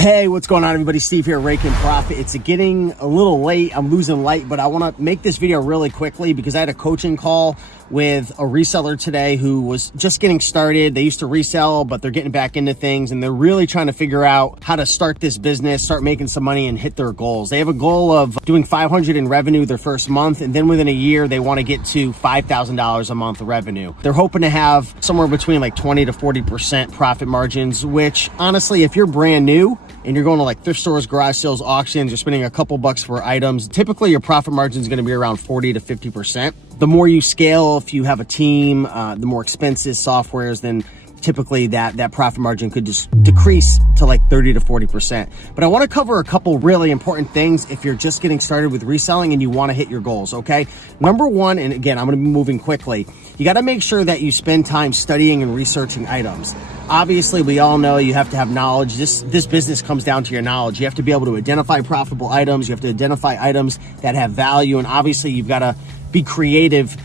Hey, what's going on, everybody? Steve here, Raiken Profit. It's getting a little late. I'm losing light, but I want to make this video really quickly because I had a coaching call with a reseller today who was just getting started. They used to resell, but they're getting back into things, and they're really trying to figure out how to start this business, start making some money, and hit their goals. They have a goal of doing $500 in revenue their first month, and then within a year, they want to get to $5,000 a month of revenue. They're hoping to have somewhere between like 20 to 40% profit margins, which honestly, if you're brand new and you're going to like thrift stores, garage sales, auctions, you're spending a couple bucks for items, typically your profit margin is going to be around 40 to 50%. The more you scale, if you have a team, the more expensive softwares, then typically that profit margin could just decrease to like 30 to 40%. But I want to cover a couple really important things if you're just getting started with reselling and you want to hit your goals, okay? Number one, and again, I'm going to be moving quickly, you got to make sure that you spend time studying and researching items. Obviously, we all know you have to have knowledge. This business comes down to your knowledge. You have to be able to identify profitable items. You have to identify items that have value. And obviously, you've got to be creative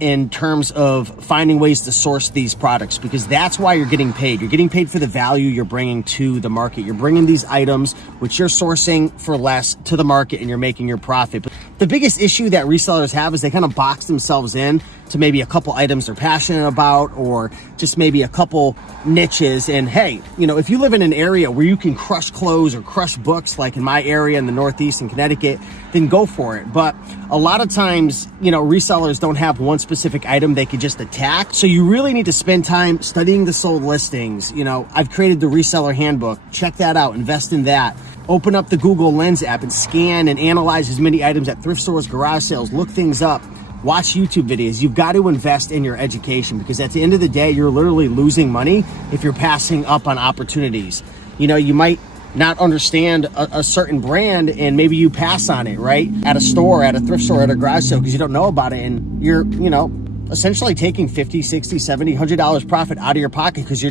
in terms of finding ways to source these products, because that's why you're getting paid. You're getting paid for the value you're bringing to the market. You're bringing these items, which you're sourcing for less, to the market, and you're making your profit. But the biggest issue that resellers have is they kind of box themselves in to maybe a couple items they're passionate about, or just maybe a couple niches. And hey, you know, if you live in an area where you can crush clothes or crush books, like in my area in the Northeast in Connecticut, then go for it. But a lot of times, you know, resellers don't have one specific item they could just attack. So you really need to spend time studying the sold listings. You know, I've created the reseller handbook. Check that out, invest in that. Open up the Google Lens app and scan and analyze as many items at thrift stores, garage sales, look things up. Watch YouTube videos. You've got to invest in your education, because at the end of the day, you're literally losing money if you're passing up on opportunities. You know, you might not understand a certain brand and maybe you pass on it, right? At a store, at a thrift store, at a garage sale, because you don't know about it, and you're, you know, essentially taking $50, $60, $70, $100 profit out of your pocket because you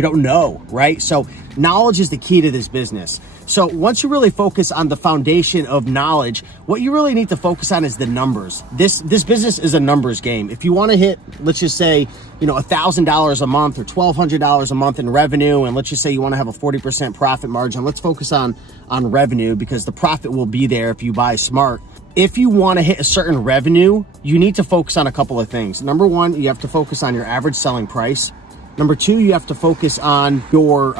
don't know, right? So knowledge is the key to this business. So once you really focus on the foundation of knowledge, what you really need to focus on is the numbers. This business is a numbers game. If you want to hit, let's just say, you know, $1,000 a month or $1,200 a month in revenue, and let's just say you want to have a 40% profit margin, let's focus on revenue, because the profit will be there if you buy smart. If you want to hit a certain revenue, you need to focus on a couple of things. Number one, you have to focus on your average selling price. Number two, you have to focus on your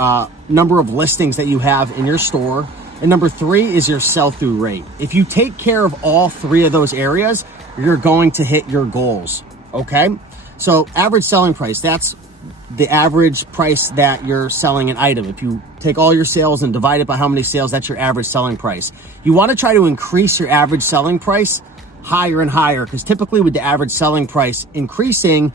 number of listings that you have in your store. And number three is your sell-through rate. If you take care of all three of those areas, you're going to hit your goals, okay? So average selling price, that's the average price that you're selling an item. If you take all your sales and divide it by how many sales, that's your average selling price. You want to try to increase your average selling price higher and higher, because typically with the average selling price increasing,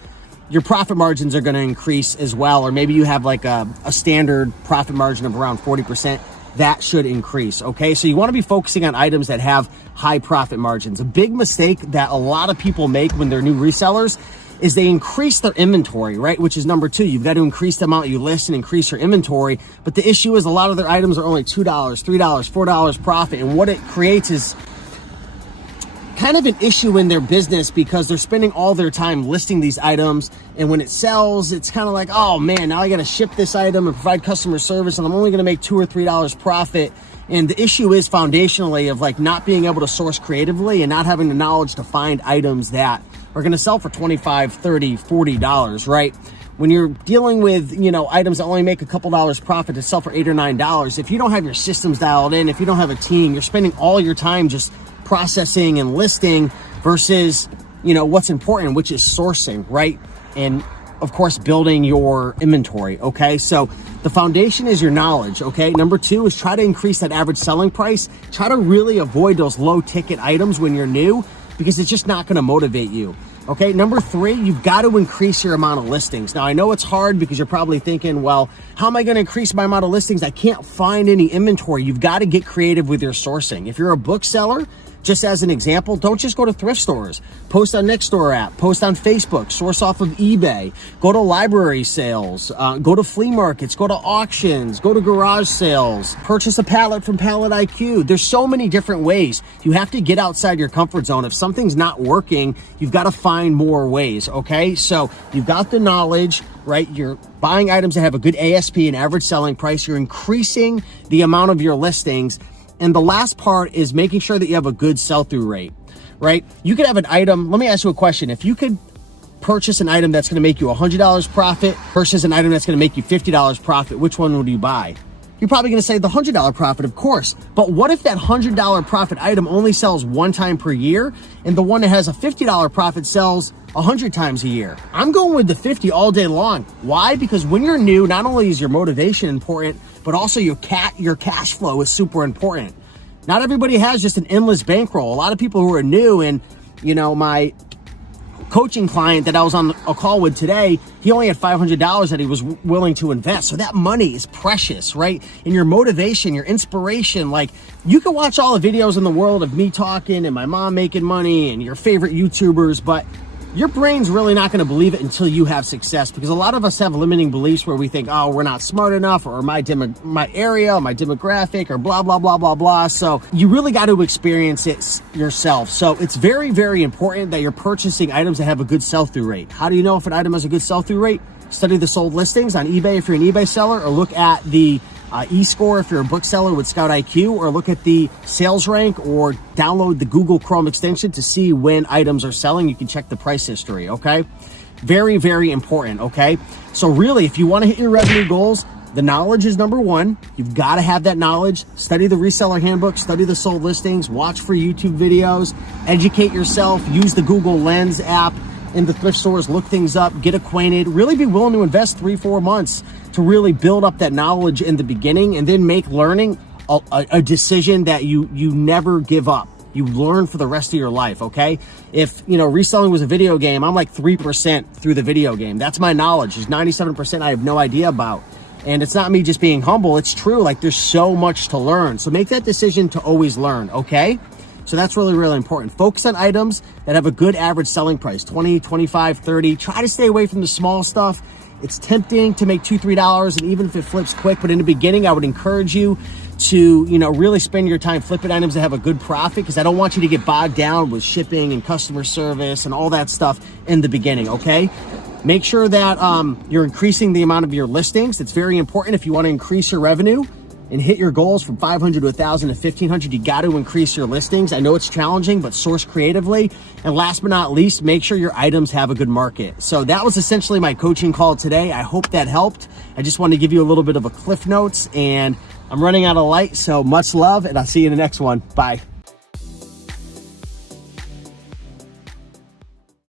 your profit margins are going to increase as well. Or maybe you have like a standard profit margin of around 40%. That should increase, okay? So you want to be focusing on items that have high profit margins. A big mistake that a lot of people make when they're new resellers is they increase their inventory, right? Which is number two. You've got to increase the amount you list and increase your inventory. But the issue is a lot of their items are only $2, $3, $4 profit. And what it creates is kind of an issue in their business, because they're spending all their time listing these items, and when it sells, it's kind of like, oh man, now I got to ship this item and provide customer service, and I'm only going to make $2 or $3 profit. And the issue is foundationally of like not being able to source creatively and not having the knowledge to find items that are going to sell for $25, $30, $40, right? When you're dealing with, you know, items that only make a couple dollars profit to sell for $8 or $9, if you don't have your systems dialed in, if you don't have a team, you're spending all your time just processing and listing versus, you know, what's important, which is sourcing, right? And of course, building your inventory, okay? So the foundation is your knowledge, okay? Number two is try to increase that average selling price. Try to really avoid those low ticket items when you're new, because it's just not going to motivate you. Okay, number three, you've got to increase your amount of listings. Now, I know it's hard because you're probably thinking, well, how am I going to increase my amount of listings? I can't find any inventory. You've got to get creative with your sourcing. If you're a bookseller, Just as an example, don't just go to thrift stores. Post on Nextdoor app, post on Facebook, source off of eBay, go to library sales, go to flea markets, go to auctions, go to garage sales, purchase a pallet from Pallet IQ. There's so many different ways. You have to get outside your comfort zone. If something's not working, you've got to find more ways, okay? So you've got the knowledge, right? You're buying items that have a good ASP and average selling price. You're increasing the amount of your listings. And the last part is making sure that you have a good sell-through rate, right? You could have an item. Let me ask you a question. If you could purchase an item that's going to make you $100 profit versus an item that's going to make you $50 profit, which one would you buy? You're probably going to say the $100 profit, of course. But what if that $100 profit item only sells one time per year and the one that has a $50 profit sells 100 times a year? I'm going with the 50 all day long. Why? Because when you're new, not only is your motivation important, but also your cash flow is super important. Not everybody has just an endless bankroll. A lot of people who are new, and my coaching client that I was on a call with today, he only had $500 that he was willing to invest. So that money is precious, right? And your motivation, your inspiration, like you can watch all the videos in the world of me talking and my mom making money and your favorite YouTubers, but your brain's really not going to believe it until you have success, because a lot of us have limiting beliefs where we think, oh, we're not smart enough, or my area, my demographic, or blah, blah, blah, blah, blah. So you really got to experience it yourself. So it's very, very important that you're purchasing items that have a good sell-through rate. How do you know if an item has a good sell-through rate? Study the sold listings on eBay if you're an eBay seller, or look at the eScore if you're a book seller with Scout IQ, or look at the sales rank, or download the Google Chrome extension to see when items are selling. You can check the price history, okay? Very, very important, okay? So really, if you want to hit your revenue goals, the knowledge is number one. You've got to have that knowledge. Study the reseller handbook, study the sold listings, watch for YouTube videos, educate yourself, use the Google Lens app in the thrift stores, look things up, get acquainted, really be willing to invest 3-4 months to really build up that knowledge in the beginning, and then make learning a decision that you never give up. You learn for the rest of your life, okay? If, reselling was a video game, I'm like 3% through the video game. That's my knowledge. There's 97% I have no idea about. And it's not me just being humble. It's true. Like, there's so much to learn. So make that decision to always learn, okay? So that's really, really important. Focus on items that have a good average selling price, 20, 25, 30. Try to stay away from the small stuff. It's tempting to make $2, $3, and even if it flips quick, but in the beginning, I would encourage you to, really spend your time flipping items that have a good profit, because I don't want you to get bogged down with shipping and customer service and all that stuff in the beginning, okay? Make sure that you're increasing the amount of your listings. It's very important. If you want to increase your revenue and hit your goals from 500 to 1,000 to 1,500, you got to increase your listings. I know it's challenging, but source creatively. And last but not least, make sure your items have a good market. So that was essentially my coaching call today. I hope that helped. I just wanted to give you a little bit of a cliff notes, and I'm running out of light. So much love, and I'll see you in the next one. Bye.